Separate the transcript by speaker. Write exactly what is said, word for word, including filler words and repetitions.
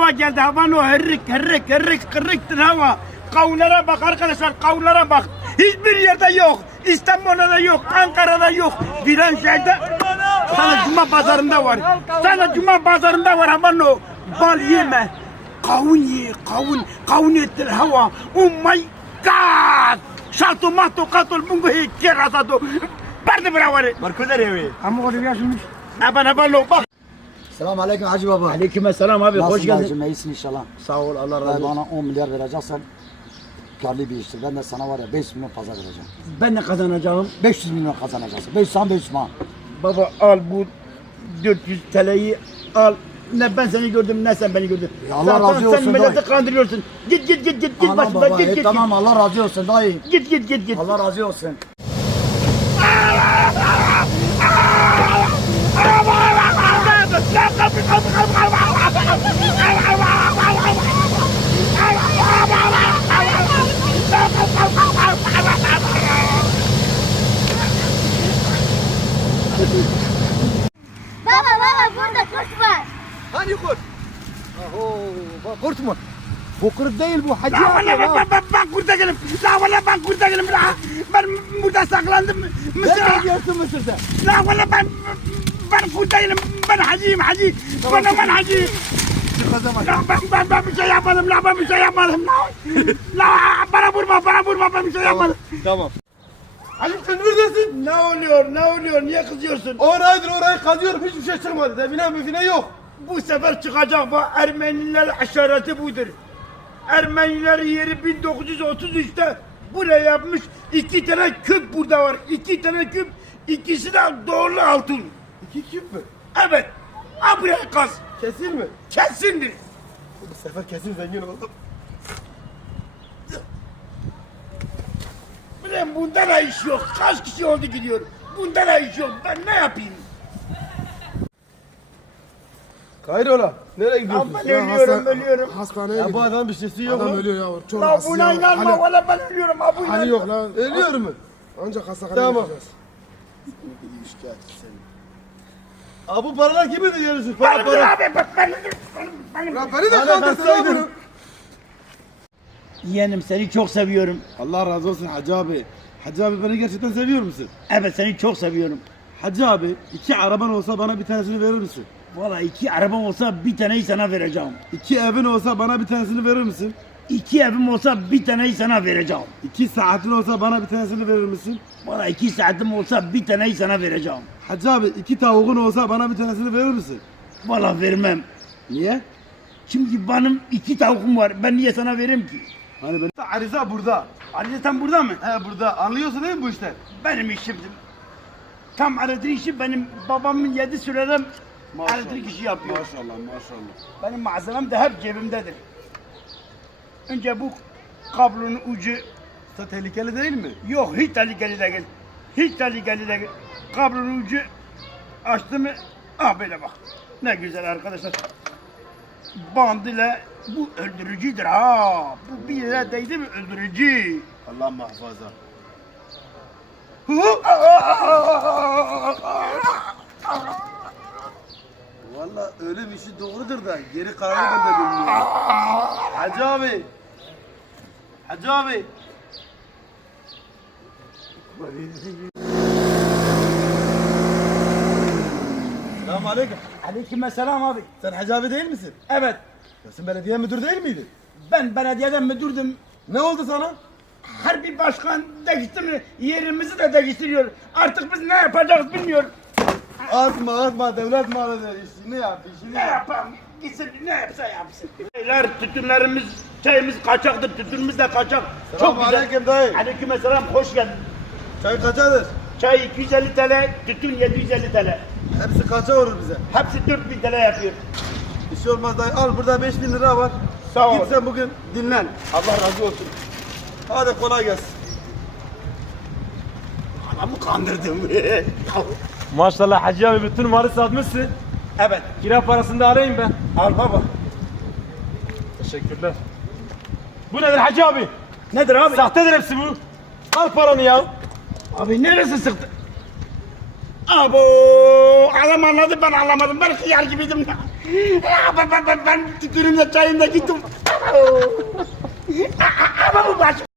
Speaker 1: hava geldi. Havanın o hırrik hırrik hırrik hırriktır hava. Kavunlara bak arkadaşlar, kavunlara bak. Hiçbir yerde yok. İstanbul'da da yok, Ankara'da yok. Viranşehir'de sana cuma pazarında var. Sana cuma pazarında var havanın o. Bal yeme. Kavun ye, kavun. Kavun ettir hava. Oh my God. Şato mato katol bungo he kerasato. Bardı bravare.
Speaker 2: Markular evi.
Speaker 1: Ama o yaşamış. Aban aban lo bak.
Speaker 3: Selamun aleyküm Hacı Baba.
Speaker 1: Aleykümselam abi, hoş geldin.
Speaker 3: Nasılsın, iyisin inşallah.
Speaker 1: Sağ ol, Allah razı
Speaker 3: Ben
Speaker 1: olsun.
Speaker 3: bana on milyar vereceksen karlı bir iştir. Ben de sana var ya beş milyon fazla vereceğim.
Speaker 1: Ben de kazanacağım.
Speaker 3: beş yüz milyon kazanacaksın. beş yüz sen beş yüz bana.
Speaker 1: Baba al bu dört yüz T L'yi al. Ne ben seni gördüm ne sen beni gördün.
Speaker 3: Ya Allah
Speaker 1: Zaten
Speaker 3: razı olsun
Speaker 1: sen milleti
Speaker 3: dayı.
Speaker 1: kandırıyorsun. Git git git git git
Speaker 3: Anam
Speaker 1: başımdan
Speaker 3: baba,
Speaker 1: git
Speaker 3: e,
Speaker 1: git.
Speaker 3: tamam Allah razı olsun dayı.
Speaker 1: Git git git git. git.
Speaker 3: Allah razı olsun.
Speaker 4: Baba baba burada kurt var.
Speaker 2: Hani kurt?
Speaker 3: Aho, bak kurt mu? Bu kurt değil bu Hacı
Speaker 1: La
Speaker 3: abi
Speaker 1: valla
Speaker 3: ya.
Speaker 1: ben, ben, ben kurda gelim. La valla ben kurda gelim. La, ben burada saklandım. Mısır.
Speaker 3: Nereye gidiyorsun Mısır'da?
Speaker 1: La valla ben ben kurda gelim. Ben hacıyım hacı. Bana ben hacı.
Speaker 3: Çık o zaman.
Speaker 1: La ben, ben, ben bir şey yapmadım. La ben bir şey yapmadım. La, la bana vurma bana vurma ben bir şey yapmadım.
Speaker 2: Tamam. Ali sen neredesin?
Speaker 1: Ne oluyor ne oluyor niye kızıyorsun?
Speaker 2: Oraydır orayı kazıyorum hiçbir şey çıkmadı. Define müfine yok.
Speaker 1: Bu sefer çıkacak bu Ermeniler aşareti budur. Ermeniler yeri bin dokuz yüz otuz üçte buraya yapmış. İki tane küp burada var. İki tane küp. İkisi de doğru altın.
Speaker 2: İki küp mü?
Speaker 1: Evet. Ha buraya kaz.
Speaker 2: Kesin mi?
Speaker 1: Kesindir.
Speaker 2: Bu sefer kesin zengin oldum.
Speaker 1: Ulan bunda da iş yok. Kaç kişi oldu gidiyor. Bunda da iş yok. Ben ne yapayım?
Speaker 2: Hayrola? Nereye gidiyorsun?
Speaker 1: Ben ölüyorum ölüyorum.
Speaker 5: Hastaneye
Speaker 2: Ya bu
Speaker 5: gidiyor.
Speaker 2: adam bir şeysi yok
Speaker 5: Adam
Speaker 2: mu?
Speaker 5: ölüyor ya. Çok
Speaker 1: La
Speaker 5: rahatsız
Speaker 1: buna
Speaker 5: ya.
Speaker 1: inanma
Speaker 5: Hali,
Speaker 1: valla ben ölüyorum. Ha bu
Speaker 5: hali yok lan.
Speaker 2: Ölüyor mu?
Speaker 5: Ancak hastaneye
Speaker 2: Tamam.
Speaker 5: gideceğiz.
Speaker 2: Aa bu paralar kimin de yarısı? Para
Speaker 1: Benim
Speaker 2: para.
Speaker 1: abi bak benim. benim, benim.
Speaker 5: Lan beni de
Speaker 2: Bana
Speaker 5: kaldırsın lan
Speaker 2: verseydin.
Speaker 5: bunu.
Speaker 1: Yeğenim seni çok seviyorum.
Speaker 2: Allah razı olsun Hacı abi. Hacı abi beni gerçekten seviyor musun?
Speaker 1: Evet seni çok seviyorum.
Speaker 2: Hacı abi iki araban olsa bana bir tanesini verir misin?
Speaker 1: Valla iki arabam olsa bir taneyi sana vereceğim.
Speaker 2: İki evin olsa bana bir tanesini verir misin?
Speaker 1: İki evim olsa bir taneyi sana vereceğim.
Speaker 2: İki saatin olsa bana bir tanesini verir misin?
Speaker 1: Valla iki saatim olsa bir taneyi sana vereceğim.
Speaker 2: Hacı abi iki tavuğun olsa bana bir tanesini verir misin?
Speaker 1: Valla vermem.
Speaker 2: Niye?
Speaker 1: Çünkü benim iki tavukum var. Ben niye sana vereyim ki?
Speaker 2: Hani ben... Arıza burada.
Speaker 1: Alize sen burada mı?
Speaker 2: He burada. Anlıyorsun değil mi bu işten?
Speaker 1: Benim işimdir. Tam elektrik işi benim babamın yedi süreden elektrik işi yapıyor.
Speaker 2: Maşallah maşallah.
Speaker 1: Benim malzemem de hep cebimdedir. Önce bu kablonun ucu
Speaker 2: Sen tehlikeli değil mi?
Speaker 1: yok hiç tehlikeli değil. Hiç tehlikeli değil. Kablonun ucu açtı mı ah böyle bak. Ne güzel arkadaşlar. Band ile bu öldürücüdür ha. Bu bir yere değdi mi öldürücü.
Speaker 2: Allah muhafaza. Valla ölüm işi doğrudur da geri kararı ben de bilmiyorum. Hacı abi. Hacı abi. Selamun aleyküm.
Speaker 1: Aleykümselam abi.
Speaker 2: Sen Hacı abi değil misin?
Speaker 1: Evet.
Speaker 2: Ya sen belediye müdür değil miydin?
Speaker 1: Ben belediyeden müdürdüm.
Speaker 2: Ne oldu sana?
Speaker 1: Her bir başkan değişti mi yerimizi de değiştiriyor. Artık biz ne yapacağız bilmiyorum.
Speaker 2: Atma atma devlet malıdır işini yap işini
Speaker 1: Ne
Speaker 2: yap.
Speaker 1: yapalım? Gitsin ne yapsa yapsın. Beyler tütünlerimiz, çayımız kaçaktır, tütünümüz de kaçak. Çok güzel.
Speaker 2: Selamünaleyküm dayı.
Speaker 1: Aleykümselam, hoş geldin.
Speaker 2: Çay kaçadır?
Speaker 1: Çay iki yüz elli T L, tütün yedi yüz elli T L.
Speaker 2: Hepsi kaça olur bize?
Speaker 1: Hepsi dört bin T L yapıyor.
Speaker 2: Bir şey olmaz dayı al burada beş bin lira var.
Speaker 1: Sağ ol.
Speaker 2: Git sen bugün dinlen. Allah razı olsun. Hadi kolay gelsin.
Speaker 1: Adamı kandırdım.
Speaker 6: Maşallah Hacı abi bütün malı satmışsın.
Speaker 1: Evet,
Speaker 6: Kira parasını da alayım ben.
Speaker 1: al baba.
Speaker 6: Teşekkürler. Bu nedir Hacı abi?
Speaker 1: Nedir abi?
Speaker 6: Sahtedir hepsi bu. Al paranı ya.
Speaker 1: Abi neresi sıktı? Abo, adam anladı ben anlamadım. Ben hıyar gibiydim. Ya ben, ben, ben, ben tükürümle çayımda gittim. Ama bu baş.